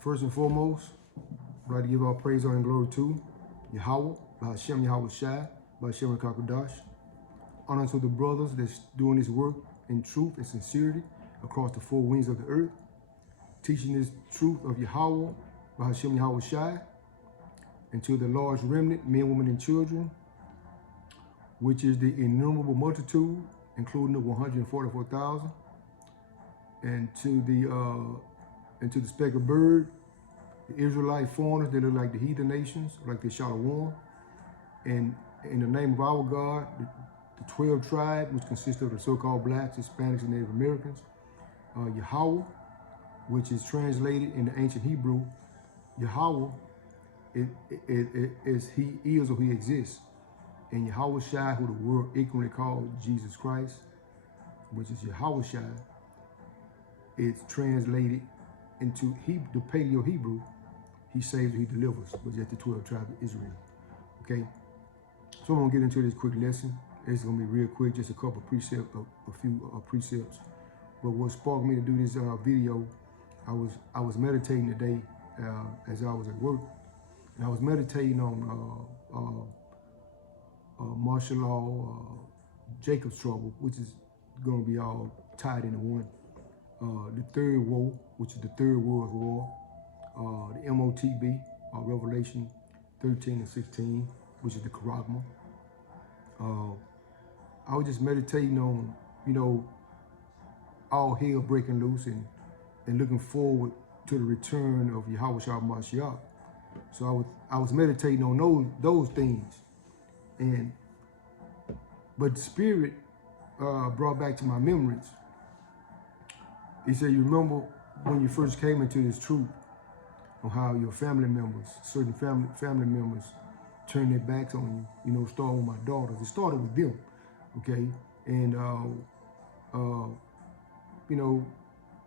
First and foremost, I'd like to give all praise, honor, and glory to Yahweh, Bahashem Yahweh Shai, Bahashem Kakadash. Honor to the brothers that's doing this work in truth and sincerity across the four winds of the earth, teaching this truth of Yahweh, Bahashem Yahweh Shai, and to the large remnant, men, women, and children, which is the innumerable multitude, including the 144,000, and to the speckled bird, the Israelite foreigners, they look like the heathen nations, like the Shalom, and in the name of our God, the 12 tribes, which consist of the so-called blacks, Hispanics, and Native Americans, Yahweh, which is translated in the ancient Hebrew, Yahweh, is he is or he exists. And Yahweh Shai, who the world ignorantly called Jesus Christ, which is Yahweh Shai, it's translated into the Paleo Hebrew, he saves or he delivers, which is the 12 tribes of Israel. Okay, so I'm gonna get into this quick lesson. It's gonna be real quick, just a couple of precepts, a few precepts. But what sparked me to do this video, I was meditating today as I was at work, and I was meditating on martial law, Jacob's trouble, which is gonna be all tied into one. The third woe, which is the third world war, the MOTB, Revelation 13 and 16, which is the Charagma. I was just meditating on, all hell breaking loose and looking forward to the return of Yahweh Shah Mashiach. So I was meditating on those things, but the Spirit brought back to my memories. He said, you remember when you first came into this truth, on how your family members, certain family members, turned their backs on you, starting with my daughters. It started with them, okay? And,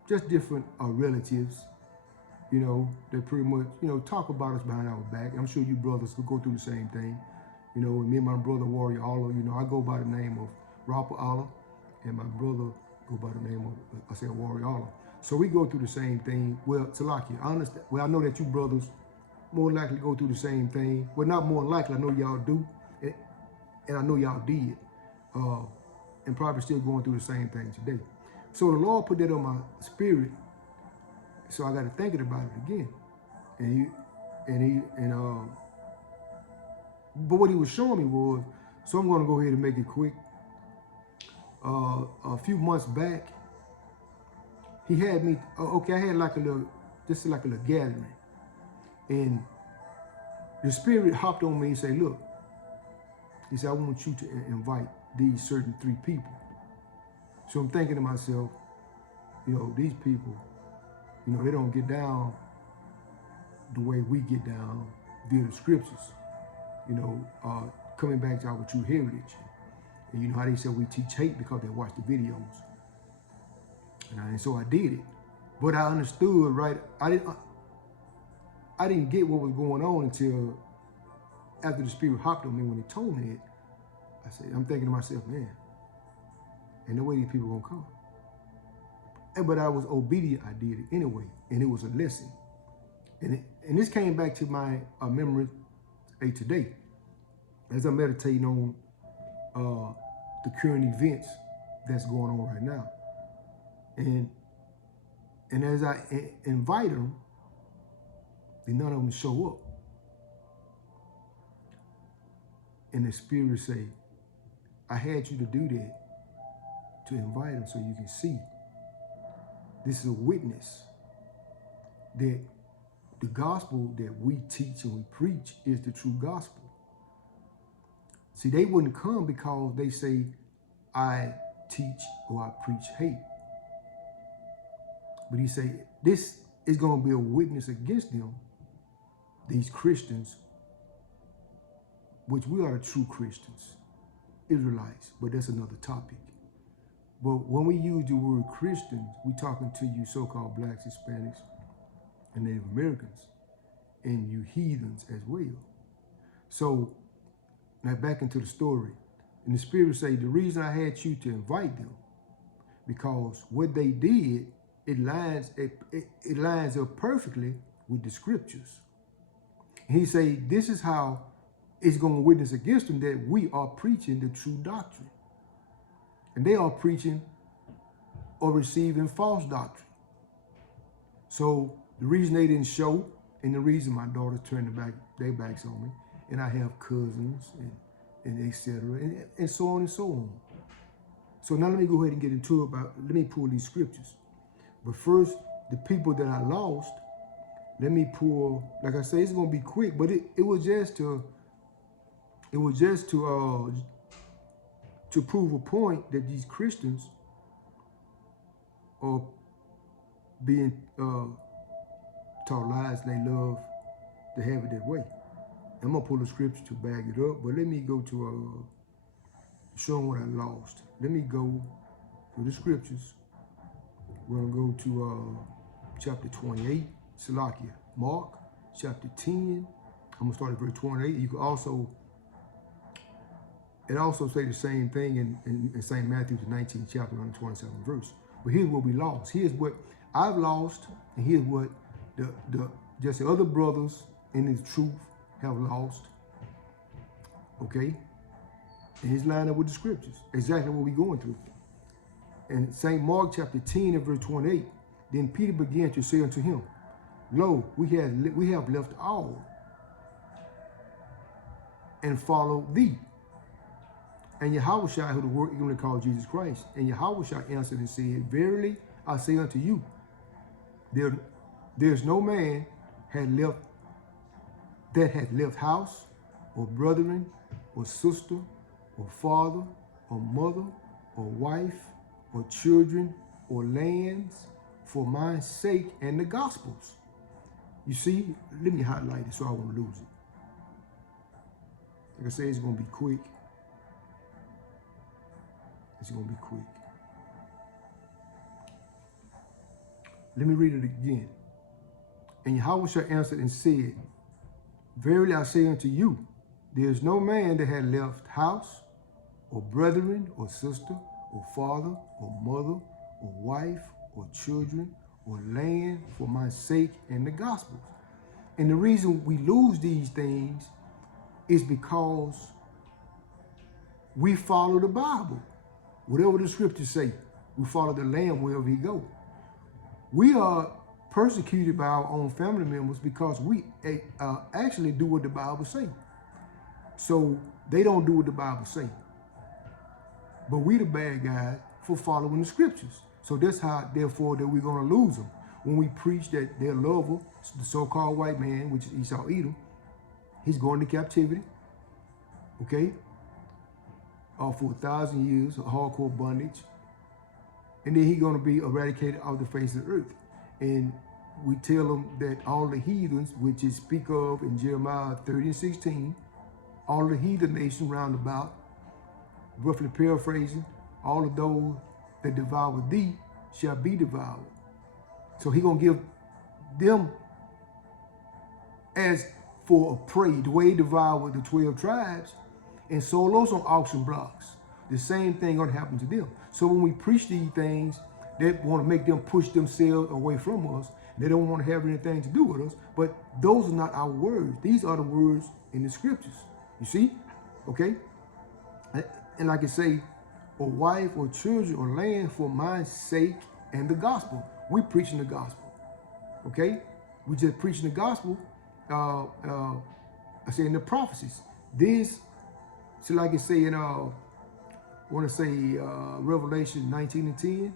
just different relatives, they pretty much, talk about us behind our back. I'm sure you brothers will go through the same thing. And me and my brother, Warrior Allah, I go by the name of Rapa Allah, and my brother go by the name of, Warrior Allah. So we go through the same thing. Well, Salakia, I understand. Well, I know that you brothers more likely go through the same thing. Well, not more likely, I know y'all do. And I know y'all did. And probably still going through the same thing today. So the Lord put that on my spirit. So I got to thinking about it again. But what he was showing me was, so I'm going to go ahead and make it quick. A few months back, he had me, I had like a little gathering. And the Spirit hopped on me and said, look, he said, I want you to invite these certain 3 people. So I'm thinking to myself, these people, they don't get down the way we get down via the scriptures, coming back to our true heritage. And you know how they said we teach hate because they watch the videos. And so I did it. But I understood, right? I didn't get what was going on until after the Spirit hopped on me when he told me it. I said, I'm thinking to myself, man, ain't no way these people gonna come. But I was obedient, I did it anyway. And it was a lesson. And this came back to my memory today as I'm meditating on the current events that's going on right now. And as I invite them, then none of them show up. And the Spirit say, I had you to do that, to invite them so you can see. This is a witness that the gospel that we teach and we preach is the true gospel. See, they wouldn't come because they say, I teach or I preach hate. But he say, this is going to be a witness against them, these Christians, which we are the true Christians, Israelites, but that's another topic. But when we use the word Christians, we talking to you so-called blacks, Hispanics, and Native Americans, and you heathens as well. So now back into the story. And the Spirit say, the reason I had you to invite them, because what they did, it lines up perfectly with the scriptures. And he say, this is how it's going to witness against them, that we are preaching the true doctrine. And they are preaching or receiving false doctrine. So the reason they didn't show, and the reason my daughter turned their backs on me, and I have cousins and etc. And so on and so on. So now let me go ahead and get into it let me pull these scriptures. But first, the people that I lost, let me pull, like I say, it's gonna be quick, but it was just to prove a point that these Christians are being taught lies, and they love to have it that way. I'm gonna pull the scripture to back it up, but let me go to show them what I lost. Let me go to the scriptures. We're gonna go to chapter 28, Salakia. Mark, chapter 10. I'm gonna start at verse 28. You can also, it also say the same thing in St. Matthew, the 19th chapter, on the 27th verse. But here's what we lost. Here's what I've lost, and here's what just the other brothers in the truth have lost. Okay? And he's lined up with the scriptures. Exactly what we're going through. In St. Mark chapter 10 and verse 28, then Peter began to say unto him, Lo, we have left all and followed thee. And Yahushua, who the word ignorantly called Jesus Christ, and Yahushua answered and said, Verily I say unto you, there's no man that hath left house, or brethren, or sister, or father, or mother, or wife, or children, or lands, for my sake and the gospel's. You see, let me highlight it so I won't lose it. Like I say, it's going to be quick. It's going to be quick. Let me read it again. And Yahushua answered and said, Verily I say unto you, there is no man that had left house, or brethren, or sister, or father, or mother, or wife, or children, or land for my sake and the gospel. And the reason we lose these things is because we follow the Bible. Whatever the scriptures say, we follow the Lamb wherever he go. We are persecuted by our own family members because we actually do what the Bible say. So they don't do what the Bible say. But we the bad guys for following the scriptures. So that's how, therefore, that we're going to lose them. When we preach that their lover, the so-called white man, which is Esau Edom, he's going to captivity, okay? For 1,000 years of hardcore bondage. And then he's going to be eradicated off the face of the earth. And we tell them that all the heathens, which is speak of in Jeremiah 30 and 16, all the heathen nations round about, roughly paraphrasing, all of those that devour thee shall be devoured. So he's going to give them as for a prey, the way he devoured the 12 tribes and sold those on auction blocks. The same thing going to happen to them. So when we preach these things, they want to make them push themselves away from us. They don't want to have anything to do with us. But those are not our words. These are the words in the scriptures. You see? Okay? And like I say, or wife or children or land for my sake and the gospel. We preaching the gospel. Okay? We just preaching the gospel. I say in the prophecies. This, so like I say in I want to say Revelation 19 and 10.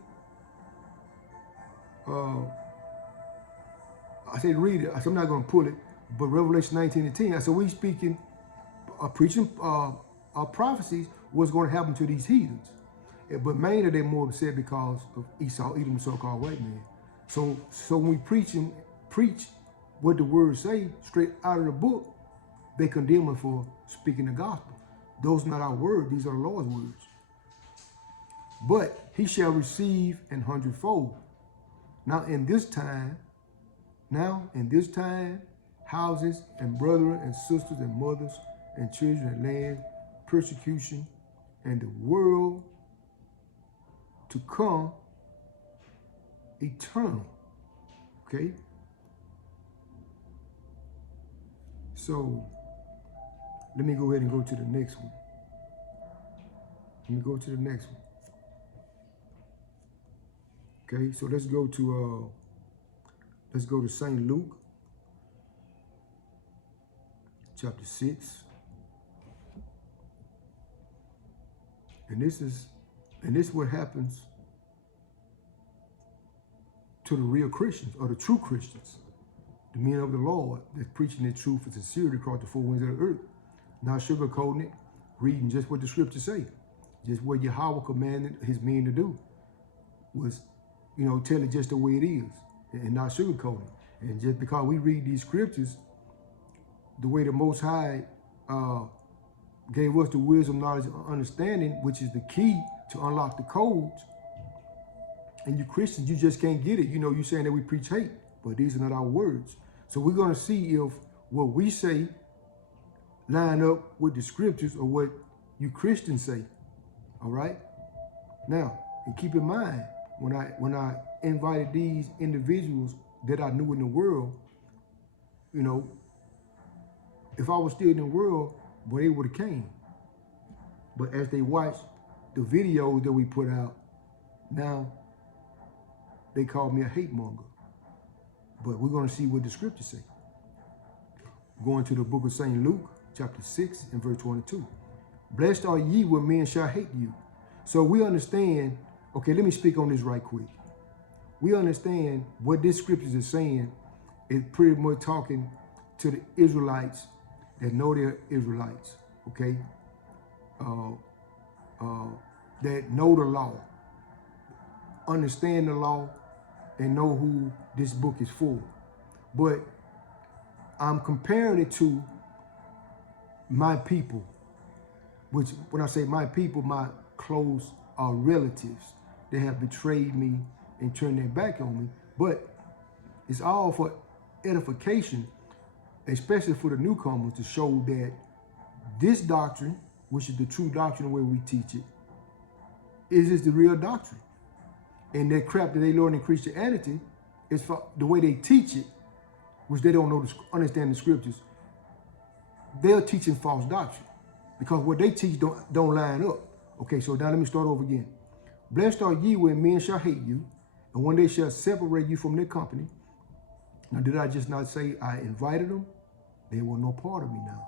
I said read it. I'm not going to pull it, but Revelation 19 and 10. I said we speaking, preaching prophecies, what's going to happen to these heathens. But mainly they're more upset because of Esau, Edom, the so-called white man. So when we preach what the words say straight out of the book, they condemn us for speaking the gospel. Those are not our words. These are the Lord's words. But he shall receive an hundredfold. Now in this time, houses and brethren and sisters and mothers and children and land, persecution, and the world to come eternal. Okay? So let me go ahead and go to the next one. Let me go to the next one. Okay, so let's go to St. Luke, chapter 6. And this is what happens to the real Christians, or the true Christians, the men of the Lord that's preaching the truth and sincerity across the four winds of the earth, not sugarcoating it, reading just what the scriptures say, just what Yahweh commanded his men to do, was, tell it just the way it is, and not sugarcoating. And just because we read these scriptures the way the Most High gave us the wisdom, knowledge, and understanding, which is the key to unlock the codes. And you Christians, you just can't get it. You saying that we preach hate, but these are not our words. So we're going to see if what we say line up with the scriptures or what you Christians say. All right? Now, and keep in mind, when I invited these individuals that I knew in the world, if I was still in the world, boy, they would have came. But as they watched the videos that we put out, now they call me a hate monger. But we're going to see what the scriptures say. Going to the book of St. Luke, chapter 6 and verse 22. Blessed are ye when men shall hate you. So we understand, okay, let me speak on this right quick. We understand what this scriptures is saying is pretty much talking to the Israelites that know they're Israelites, okay? That know the law, understand the law, and know who this book is for. But I'm comparing it to my people, which when I say my people, my close relatives that have betrayed me and turned their back on me. But it's all for edification, especially for the newcomers, to show that this doctrine, which is the true doctrine the way we teach it, is the real doctrine. And that crap that they learn in Christianity is for the way they teach it, which they don't understand the scriptures. They're teaching false doctrine because what they teach don't line up. Okay, so now let me start over again. Blessed are ye when men shall hate you, and when they shall separate you from their company. Now, did I just not say I invited them? They were no part of me now,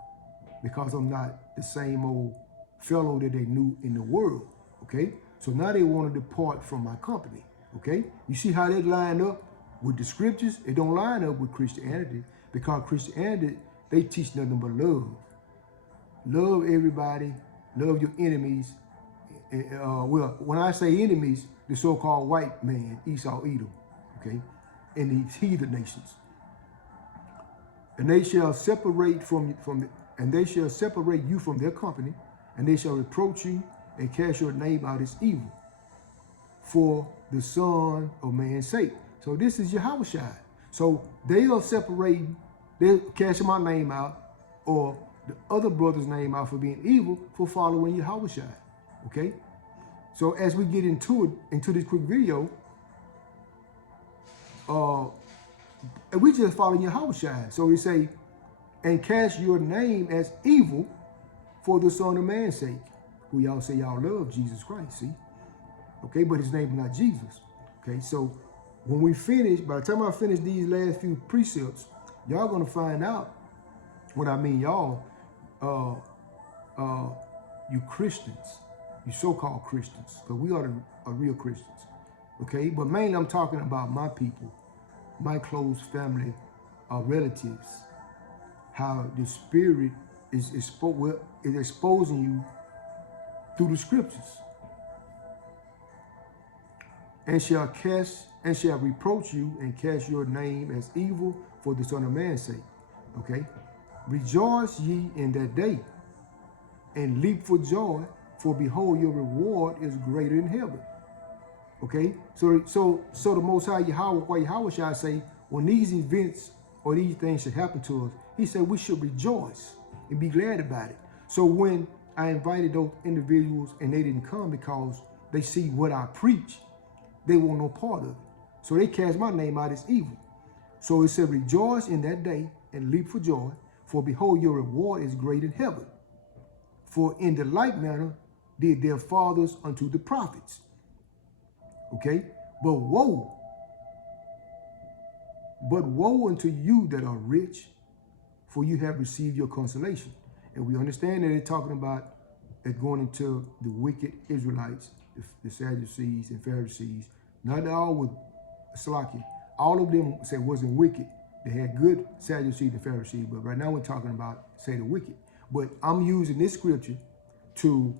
because I'm not the same old fellow that they knew in the world. Okay, so now they want to depart from my company. Okay, you see how that line up with the scriptures? It don't line up with Christianity, because Christianity, they teach nothing but love. Love everybody, love your enemies. Well, when I say enemies, the so-called white man, Esau, Edom, okay, and these heathen nations. And they shall separate they shall separate you from their company, and they shall reproach you and cast your name out as evil for the Son of Man's sake. So this is Yahushua. So they'll separate, they'll cast my name out, or the other brother's name out for being evil for following Yahushua. Okay? So as we get into this quick video, and we just follow Yahushua. So we say, and cast your name as evil for the Son of Man's sake. Who y'all say y'all love Jesus Christ, see? Okay, but his name is not Jesus. Okay, so when we finish, by the time I finish these last few precepts, y'all gonna find out what I mean, y'all, you Christians, you so-called Christians, because we are the real Christians. Okay, but mainly I'm talking about my people, my close family, relatives, how the Spirit is exposing you through the scriptures. And shall reproach you and cast your name as evil for the Son of Man's sake. Okay? Rejoice ye in that day, and leap for joy, for behold, your reward is greater in heaven. Okay? So the Most High Yahweh shall say, when these events or these things should happen to us, he said we should rejoice and be glad about it. So when I invited those individuals and they didn't come because they see what I preach, they want no part of it. So they cast my name out as evil. So it said, rejoice in that day and leap for joy, For behold, your reward is great in heaven. For in the like manner did their fathers unto the prophets. Okay? But woe unto you that are rich, for you have received your consolation. And we understand that they're talking about it going into the wicked Israelites, the Sadducees and Pharisees. Not all with Salakia. All of them said wasn't wicked. They had good Sadducees and Pharisees, but right now we're talking about, say, the wicked. But I'm using this scripture to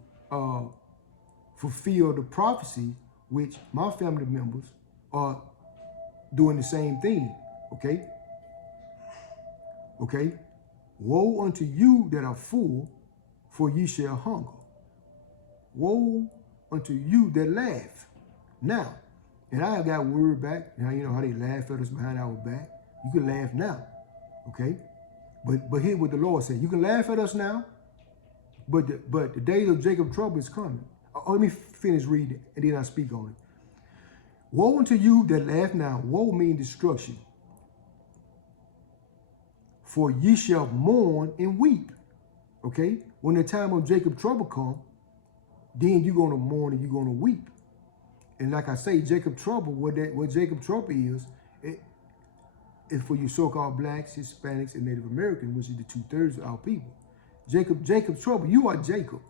fulfill the prophecy, which my family members are doing the same thing. Okay? Okay? Woe unto you that are full, for ye shall hunger. Woe unto you that laugh. Now, and I got word back. Now you know how they laugh at us behind our back. You can laugh now. Okay? But hear what the Lord said. You can laugh at us now, but the days of Jacob's trouble is coming. Let me finish reading and then I speak on it. Woe unto you that laugh now. Woe means destruction. For ye shall mourn and weep. Okay? When the time of Jacob's trouble comes, then you're going to mourn and you're going to weep. And like I say, Jacob's trouble, what Jacob's trouble is for you so-called blacks, Hispanics, and Native Americans, which is the 2/3 of our people. Jacob's trouble, you are Jacob.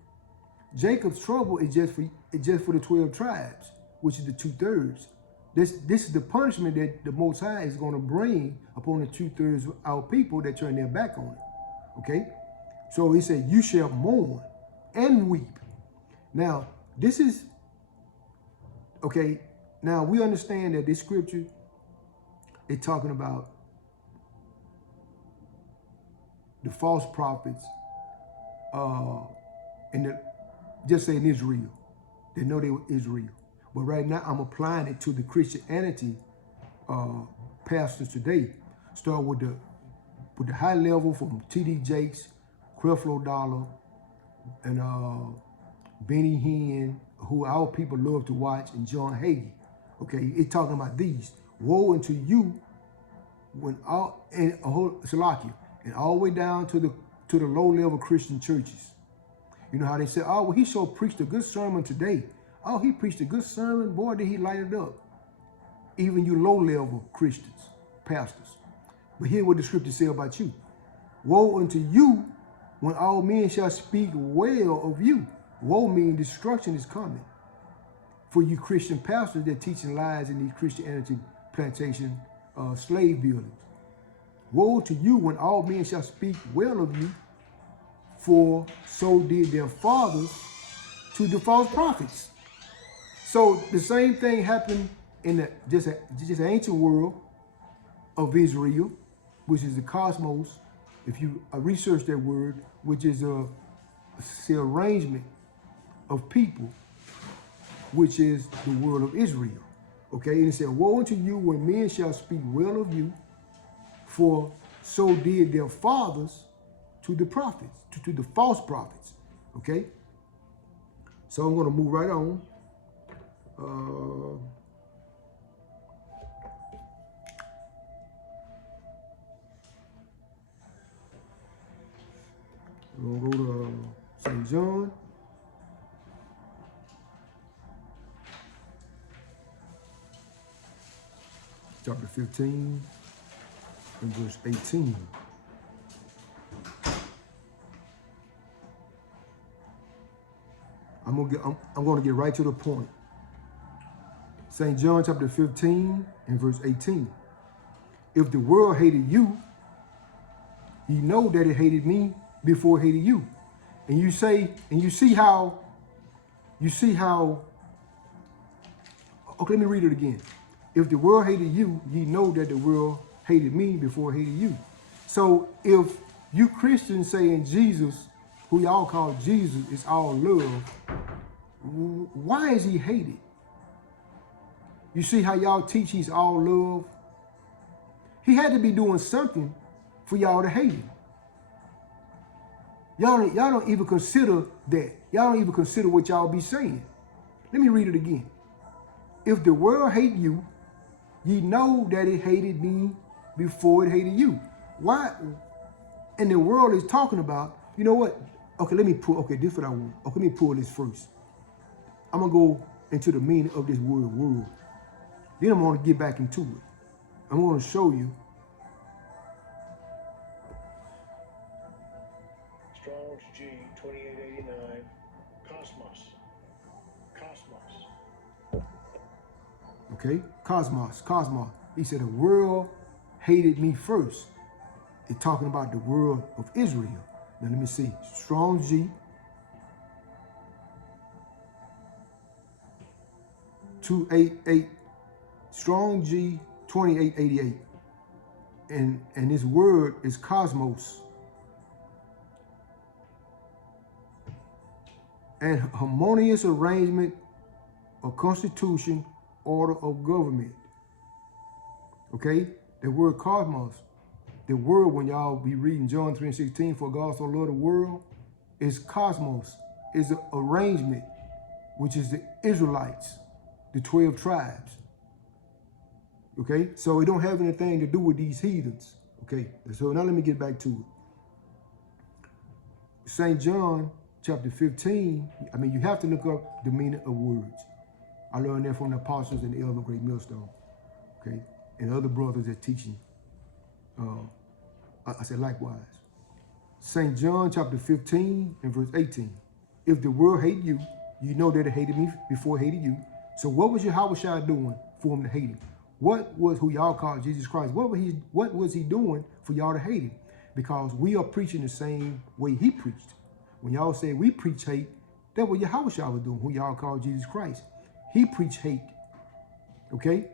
Jacob's trouble is just for the 12 tribes, which is the 2/3. This is the punishment that the Most High is going to bring upon the 2/3 of our people that turn their back on it. Okay? So he said, you shall mourn and weep. Now, this is, okay, now we understand that this scripture is talking about the false prophets just say in Israel. They know they were Israel. But right now, I'm applying it to the Christianity pastors today. Start with the high level from T.D. Jakes, Creflo Dollar, and Benny Hinn, who our people love to watch, and John Hagee. Okay, it's talking about these. Woe unto you when all and Salakia, and all the way down to the low-level Christian churches. You know how they say, oh, well, he sure preached a good sermon today. Oh, he preached a good sermon. Boy, did he light it up. Even you low-level Christians, pastors. But hear what the scripture say about you. Woe unto you when all men shall speak well of you. Woe means destruction is coming. For you Christian pastors that teaching lies in these Christianity plantation slave buildings. Woe to you when all men shall speak well of you, for so did their fathers to the false prophets. So the same thing happened in the just an ancient world of Israel, which is the cosmos. If you research that word, which is a arrangement of people, which is the world of Israel. Okay, and it said, woe unto you when men shall speak well of you, for so did their fathers to the prophets, to the false prophets. Okay, so I'm going to move right on. We're going to go to St. John. Chapter 15 and verse 18. I'm going to get right to the point. St. John chapter 15 and verse 18. If the world hated you, ye know that it hated me before it hated you. And you see how, okay, let me read it again. If the world hated you, ye know that the world hated me before it hated you. So if you Christians saying Jesus, who y'all call Jesus, is all love, why is he hated? You see how y'all teach he's all love? He had to be doing something for y'all to hate him. Y'all don't even consider that. Y'all don't even consider what y'all be saying. Let me read it again. If the world hate you, ye know that it hated me before it hated you. Why And the world is talking about, you know what? Okay, let me pull, okay, this is what I want. Okay, let me pull this first. I'm going to go into the meaning of this word world. Then I'm going to get back into it. I'm going to show you. Strong's G 2889, Cosmos. Cosmos. Okay, cosmos, cosmos. He said the world hated me first. It's talking about the world of Israel. Now let me see. Strong G 288. Strong G 2888. And this word is cosmos. And harmonious arrangement of constitution, order of government. Okay? The word cosmos, the word when y'all be reading John 3:16, for God so loved the world, is cosmos, is an arrangement, which is the Israelites, the 12 tribes. Okay? So it don't have anything to do with these heathens. Okay? So now let me get back to it. St. John chapter 15, I mean, you have to look up the meaning of words. I learned that from the apostles and the elder great millstone, okay? And other brothers that teaching. I said likewise. St. John chapter 15 and verse 18. If the world hate you, you know that it hated me before it hated you. So what was Yahushua doing for him to hate him? What was who y'all call Jesus Christ? What was he doing for y'all to hate him? Because we are preaching the same way he preached. When y'all say we preach hate, that's what Yahushua was doing, who y'all call Jesus Christ. He preached hate, okay?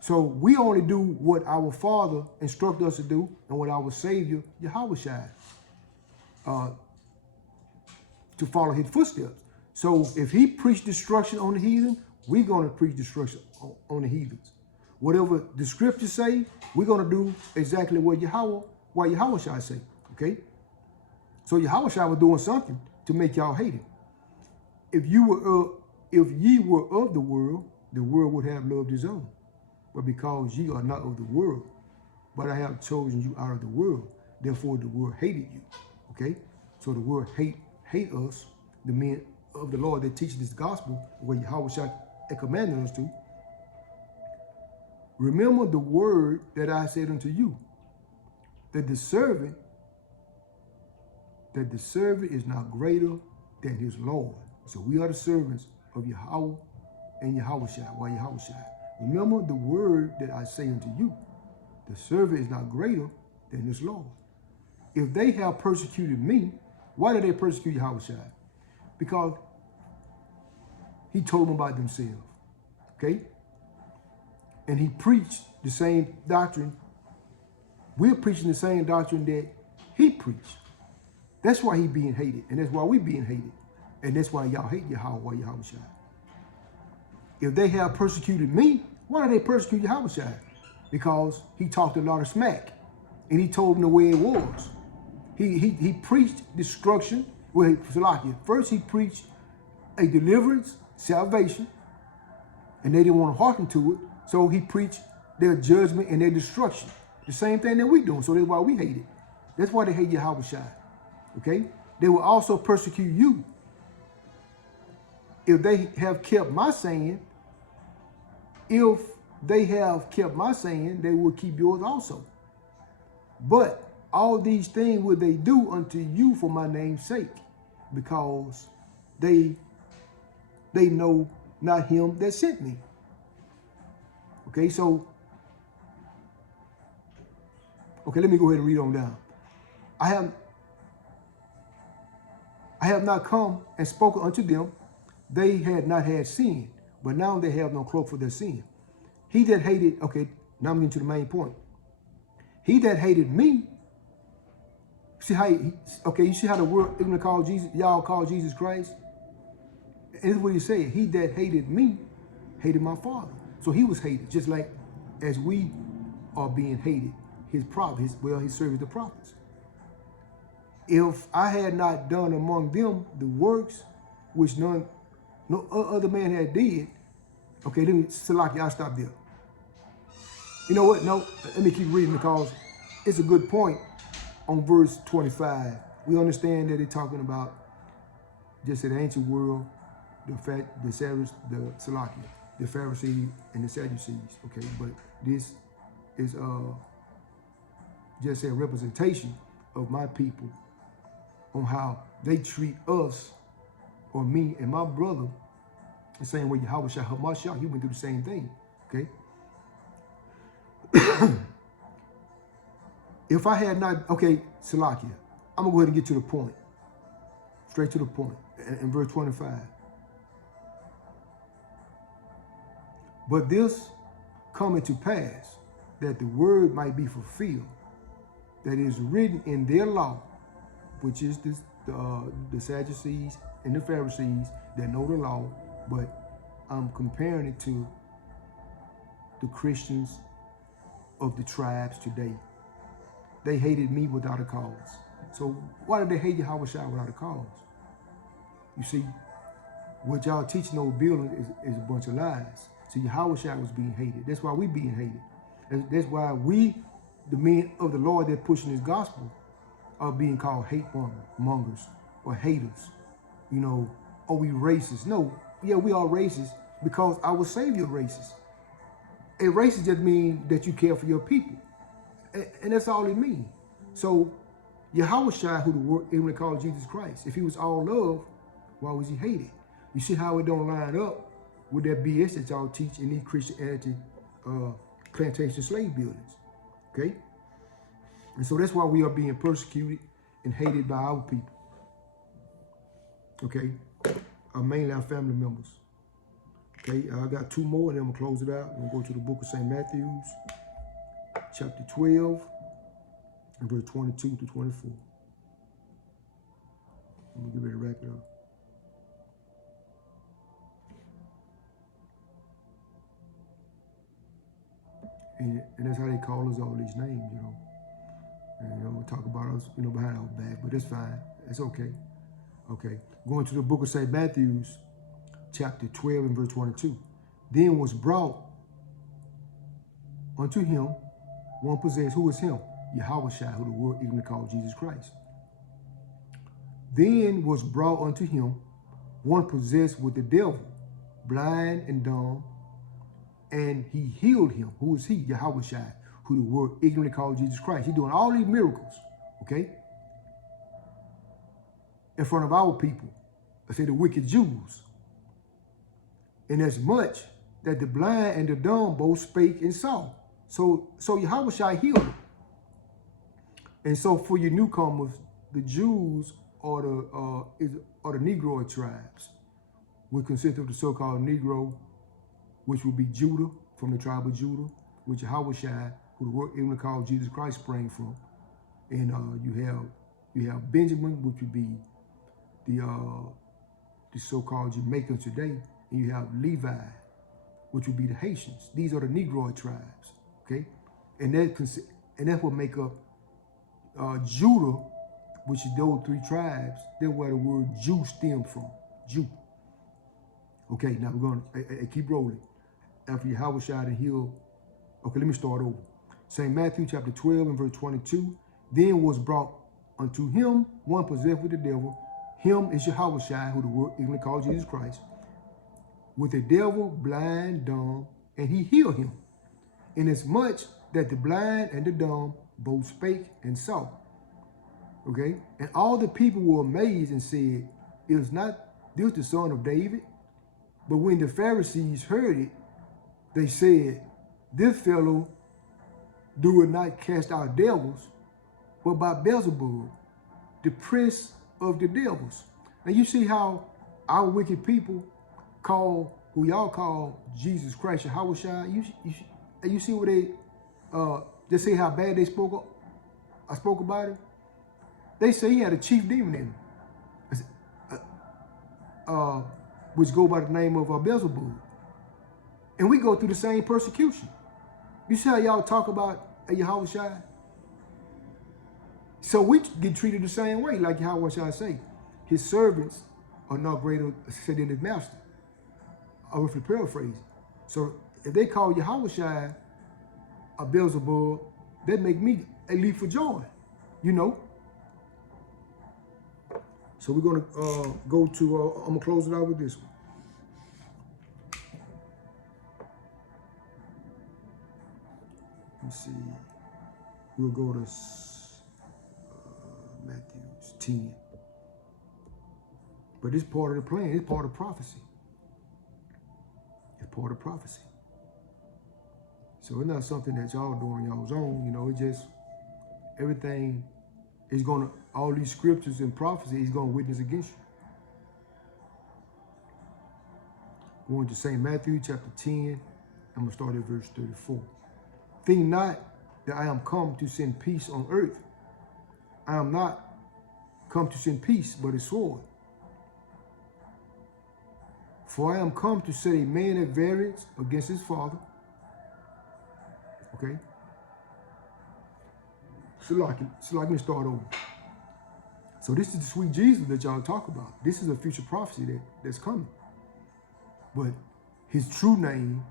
So we only do what our Father instructed us to do and what our Savior, Yahushua, to follow his footsteps. So if he preached destruction on the heathen, we're going to preach destruction on the heathens. Whatever the scriptures say, we're going to do exactly what Yahushua say, okay? So Yahushua was doing something to make y'all hate him. If ye were of the world would have loved his own. But because ye are not of the world, but I have chosen you out of the world, therefore the world hated you. Okay? So the world hate us, the men of the Lord that teach this gospel, where Yahushua commanded us to. Remember the word that I said unto you, that the servant is not greater than his Lord. So we are the servants of Yahweh and Yahushua. Why Yahushua? Remember the word that I say unto you. The servant is not greater than his Lord. If they have persecuted me, why did they persecute Yahushua? Because he told them about themselves. Okay? And he preached the same doctrine. We're preaching the same doctrine that he preached. That's why he being hated. And that's why we being hated. And that's why y'all hate Yahweh, Yahushua. If they have persecuted me, why do they persecute Yahushua? Because he talked a lot of smack. And he told them the way it was. He preached destruction. Well, first he preached a deliverance, salvation. And they didn't want to hearken to it. So he preached their judgment and their destruction. The same thing that we doing. So that's why we hate it. That's why they hate Yahushua. Okay? They will also persecute you. If they have kept my saying, they will keep yours also. But all these things will they do unto you for my name's sake, because they know not him that sent me. Okay, so, let me go ahead and read on down. I have not come and spoken unto them. They had not had sin, but now they have no cloak for their sin. He that hated, now I'm getting to the main point. He that hated me, see how you see how the world is gonna call Jesus, y'all call Jesus Christ? And this is what he said. He that hated me, hated my Father. So he was hated, just like as we are being hated. His prophets, he served the prophets. If I had not done among them the works which no other man had did, let me, Salaki, I'll stop there. You know what? No, let me keep reading because it's a good point. on verse 25, we understand that they're talking about just in the ancient world, the Pharisees and the Sadducees. Okay, but this is just a representation of my people on how they treat us or me and my brother the same way Yahweh Shah Hamashiach, he went through the same thing. Okay. If I had not, okay, Salakia, I'm gonna go ahead and get to the point. Straight to the point. In verse 25. But this coming to pass, that the word might be fulfilled, that is written in their law, which is the Sadducees and the Pharisees that know the law, but I'm comparing it to the Christians of the tribes today. They hated me without a cause. So why did they hate Yahweh Shai without a cause? You see, what y'all teaching over building is a bunch of lies. So Yahweh Shai was being hated. That's why we being hated. That's why we, the men of the Lord that pushing this gospel, are being called hate mongers or haters. You know, are we racist? No, yeah, we are racist because our Savior racist. A racist just means that you care for your people. And that's all it means. So Yahweh Shai, who the word even called Jesus Christ, if he was all love, why was he hated? You see how it don't line up with that BS that y'all teach in these Christianity plantation slave buildings. Okay? And so that's why we are being persecuted and hated by our people. Okay? Mainly our family members. Okay, I got two more and then I'm gonna close it out. I'm gonna go to the book of St. Matthew's, chapter 12, and verse 22 to 24. I'm gonna get ready to wrap it up. And that's how they call us all these names, you know. And you know, we'll talk about us, you know, behind our back, but that's fine. That's okay. Okay. Going to the book of St. Matthew's, chapter 12 and verse 22. Then was brought unto him one possessed. Who is him? Yahweh Shai, who the world even called Jesus Christ. Then was brought unto him one possessed with the devil, blind and dumb, and he healed him. Who is he? Yahweh Shai, who the world ignorantly called Jesus Christ. He's doing all these miracles, okay, in front of our people. I say the wicked Jews. Inasmuch that the blind and the dumb both spake and saw. So Yahweh Shai healed them. And so for you newcomers, the Jews are the Negroid tribes, which consist of the so-called Negro, which would be Judah, from the tribe of Judah, which Yahweh Shai, who the word even called Jesus Christ, sprang from. And you have Benjamin, which would be the so-called Jamaicans today, and you have Levi, which would be the Haitians. These are the Negroid tribes, okay? And that's what make up Judah, which is those three tribes. That's where the word Jew stemmed from, Jew. Okay, now we're going to keep rolling. After Yahweh Shai and healed, okay, let me start over. St. Matthew chapter 12 and verse 22. Then was brought unto him one possessed with the devil. Him is Yahweh Shai, who the word even called Jesus Christ, with the devil, blind, dumb, and he healed him. Inasmuch that the blind and the dumb both spake and saw. Okay? And all the people were amazed and said, is not this the son of David? But when the Pharisees heard it, they said, this fellow doeth not cast out devils, but by Beelzebub, the prince of the devils. And you see how our wicked people call, who y'all call Jesus Christ, Yahweh Shai. You see what they, just say how bad they spoke about it? They say he had a chief demon in him, which go by the name of Beelzebub. And we go through the same persecution. You see how y'all talk about Yahweh Shai? So we get treated the same way, like Yahweh Shai say. His servants are not greater than his master. I roughly paraphrase. So if they call Yahweh Shai a Beelzebub, that make me a leap for joy. you know. So we're going to go to, I'm going to close it out with this one. Let me see. We'll go to Matthew 10. But it's part of the plan. It's part of prophecy. It's part of prophecy. So it's not something that y'all doing on y'all's own. You know, it just, everything is going to, all these scriptures and prophecy is going to witness against you. Going to St. Matthew chapter 10. I'm going to start at verse 34. Think not that I am come to send peace on earth. I am not come to send peace, but a sword. For I am come to set a man at variance against his father. Okay? So like me start over. So this is the sweet Jesus that y'all talk about. This is a future prophecy that's coming. But his true name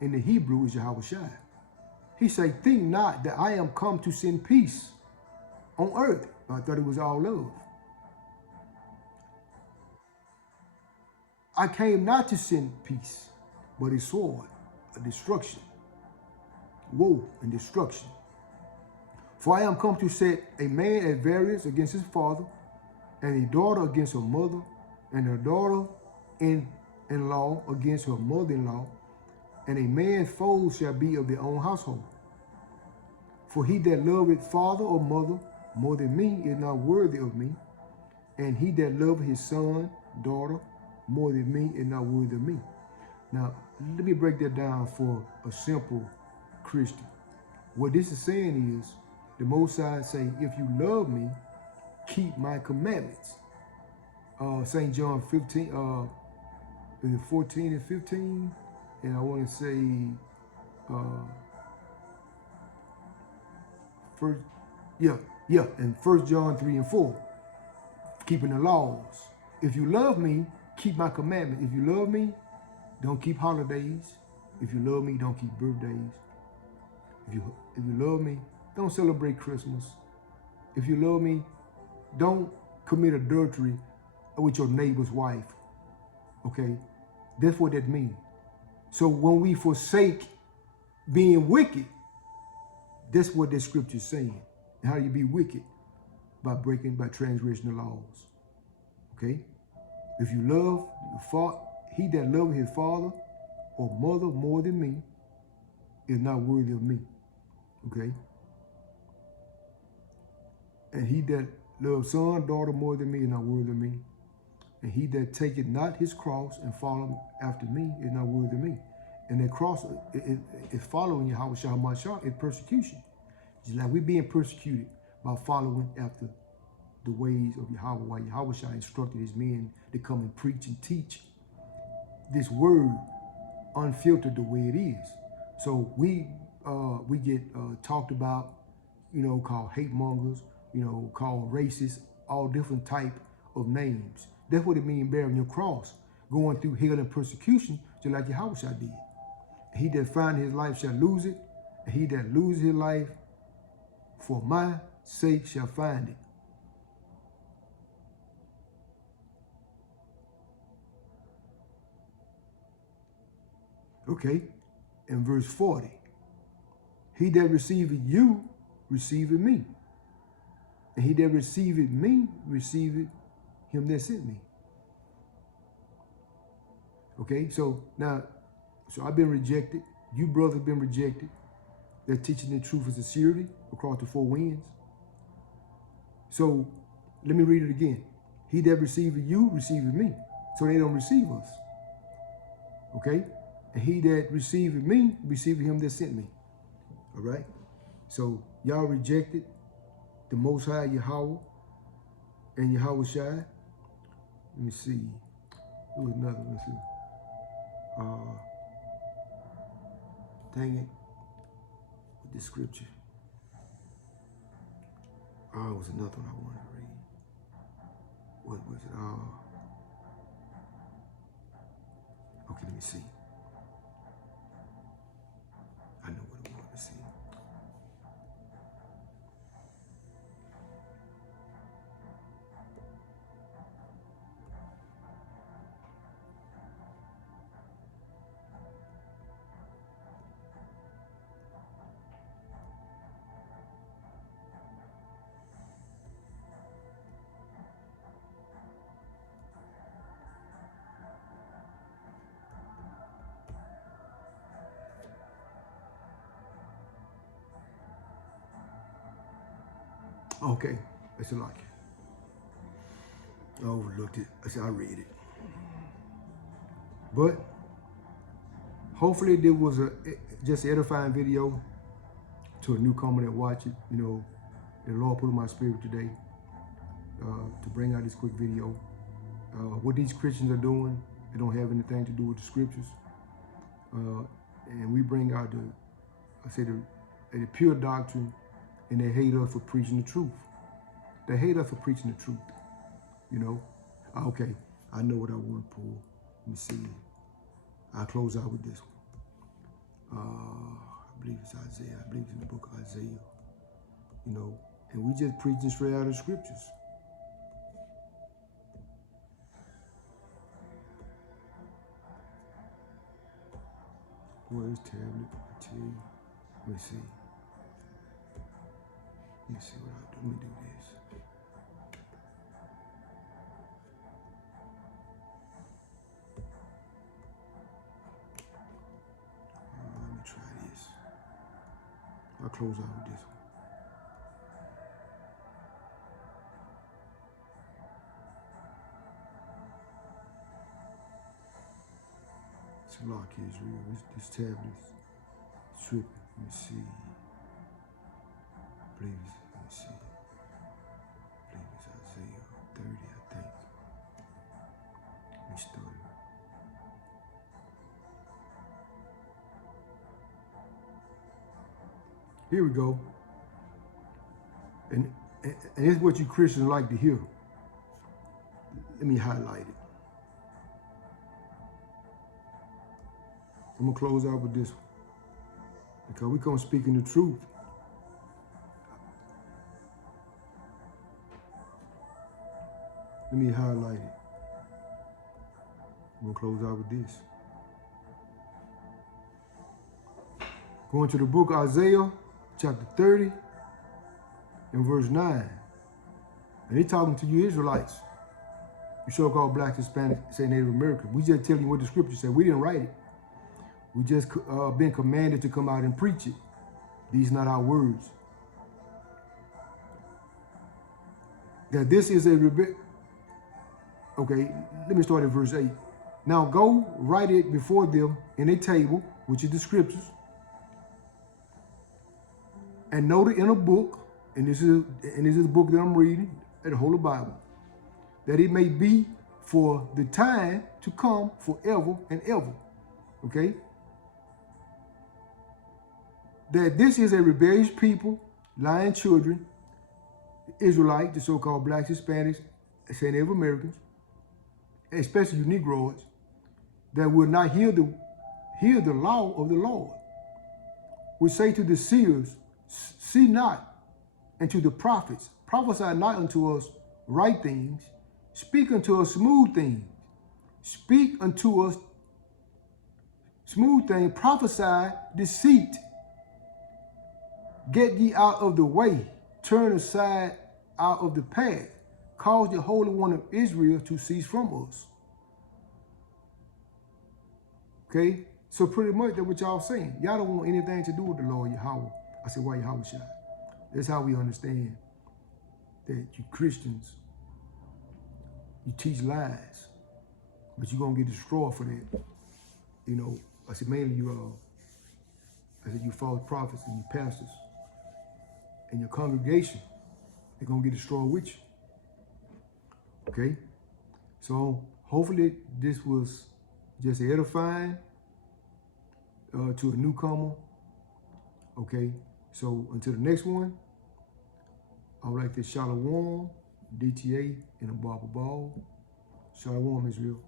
in the Hebrew is Yahweh Shai. He say, think not that I am come to send peace on earth. I thought it was all love. I came not to send peace, but a sword, a destruction. Woe and destruction. For I am come to set a man at variance against his father, and a daughter against her mother, and her daughter-in-law against her mother-in-law, and a man's foes shall be of their own household. For he that loveth father or mother more than me is not worthy of me, and he that loveth his son, daughter, more than me is not worthy of me. Now, let me break that down for a simple Christian. What this is saying is, the Most High say, if you love me, keep my commandments. St. John 15, is it 14 and 15? And I want to say, and 1 John 3 and 4, keeping the laws. If you love me, keep my commandments. If you love me, don't keep holidays. If you love me, don't keep birthdays. If you love me, don't celebrate Christmas. If you love me, don't commit adultery with your neighbor's wife. Okay? That's what that means. So when we forsake being wicked, that's what this scripture is saying. How do you be wicked? By transgressing the laws. Okay? If you love he that loveth his father or mother more than me is not worthy of me. Okay? And he that loves son, daughter more than me is not worthy of me. And he that taketh not his cross and follow after me is not worthy of me. And that cross is following Yahweh Shah Mashah is persecution. Just like we're being persecuted by following after the ways of Yahweh, while Yahweh Shah instructed his men to come and preach and teach this word unfiltered the way it is. So we get talked about, you know, called hate mongers, you know, called racists, all different type of names. That's what it means bearing your cross, going through hell and persecution, just like Yahweh Shah did. He that find his life shall lose it, and he that loses his life for my sake shall find it. Okay, in verse 40, he that receiveth you, receiveth me. And he that receiveth me, receiveth him that sent me. Okay, so now, I've been rejected. You brothers have been rejected. They're teaching the truth of sincerity across the four winds. So let me read it again. He that receiveth you, receiveth me. So they don't receive us. Okay? And he that receiveth me, receiveth him that sent me. All right? So y'all rejected the Most High Yahweh and Yahweh Shai. Let me see. There was another. Let's see. Dang it. With this scripture. Oh, it was another one I wanted to read. What was it? Okay, let me see. I know what I wanted to see. Okay, that's a like. I overlooked it. I said I read it. But hopefully there was just an edifying video to a newcomer that watch it. You know, the Lord put in my spirit today to bring out this quick video. What these Christians are doing, they don't have anything to do with the scriptures. And we bring out the pure doctrine, and they hate us for preaching the truth. They hate us for preaching the truth, you know. Okay, I know what I want to pull. Let me see. I'll close out with this one. I believe it's Isaiah. I believe it's in the book of Isaiah, you know. And we just preaching straight out of the scriptures. Where's tablet? I tell you. Let me see. Let me see what I do. Let me do this. Let me try this. I'll close out with this one. It's lock Israel. This tablet's tripping. Let me see. Let me see. I believe it's Isaiah 30, I think. Let me start it. Here we go. And it's what you Christians like to hear. Let me highlight it. I'm gonna close out with this one, because we're gonna speak in the truth. Let me highlight it. I'm gonna close out with this. Going to the book of Isaiah, chapter 30, and verse 9. And he's talking to you Israelites, you so-called blacks, Hispanics, say Native Americans. We just telling you what the scripture said. We didn't write it. We just been commanded to come out and preach it. These not our words. That this is a okay, let me start at verse 8. Now go write it before them in a table, which is the scriptures, and note it in a book, and this is the book that I'm reading, the Holy Bible, that it may be for the time to come forever and ever. Okay? That this is a rebellious people, lying children, Israelites, the so-called blacks, Hispanics, say Native Americans, especially you Negroes, that will not hear the law of the Lord. We say to the seers, see not, and to the prophets, prophesy not unto us right things, speak unto us smooth things, speak unto us smooth things, prophesy deceit. Get ye out of the way, turn aside out of the path, cause the Holy One of Israel to cease from us. Okay, so pretty much that's what y'all saying. Y'all don't want anything to do with the Lord Yahweh. I said, why Yahweh Shai? That's how we understand that you Christians, you teach lies, but you're gonna get destroyed for that. You know, I said mainly you false prophets and you pastors and your congregation, they're gonna get destroyed with you. Okay? So hopefully this was just edifying to a newcomer. Okay? So until the next one, I would like to Shalom, DTA, and a Baba Ball. Shalom, Israel.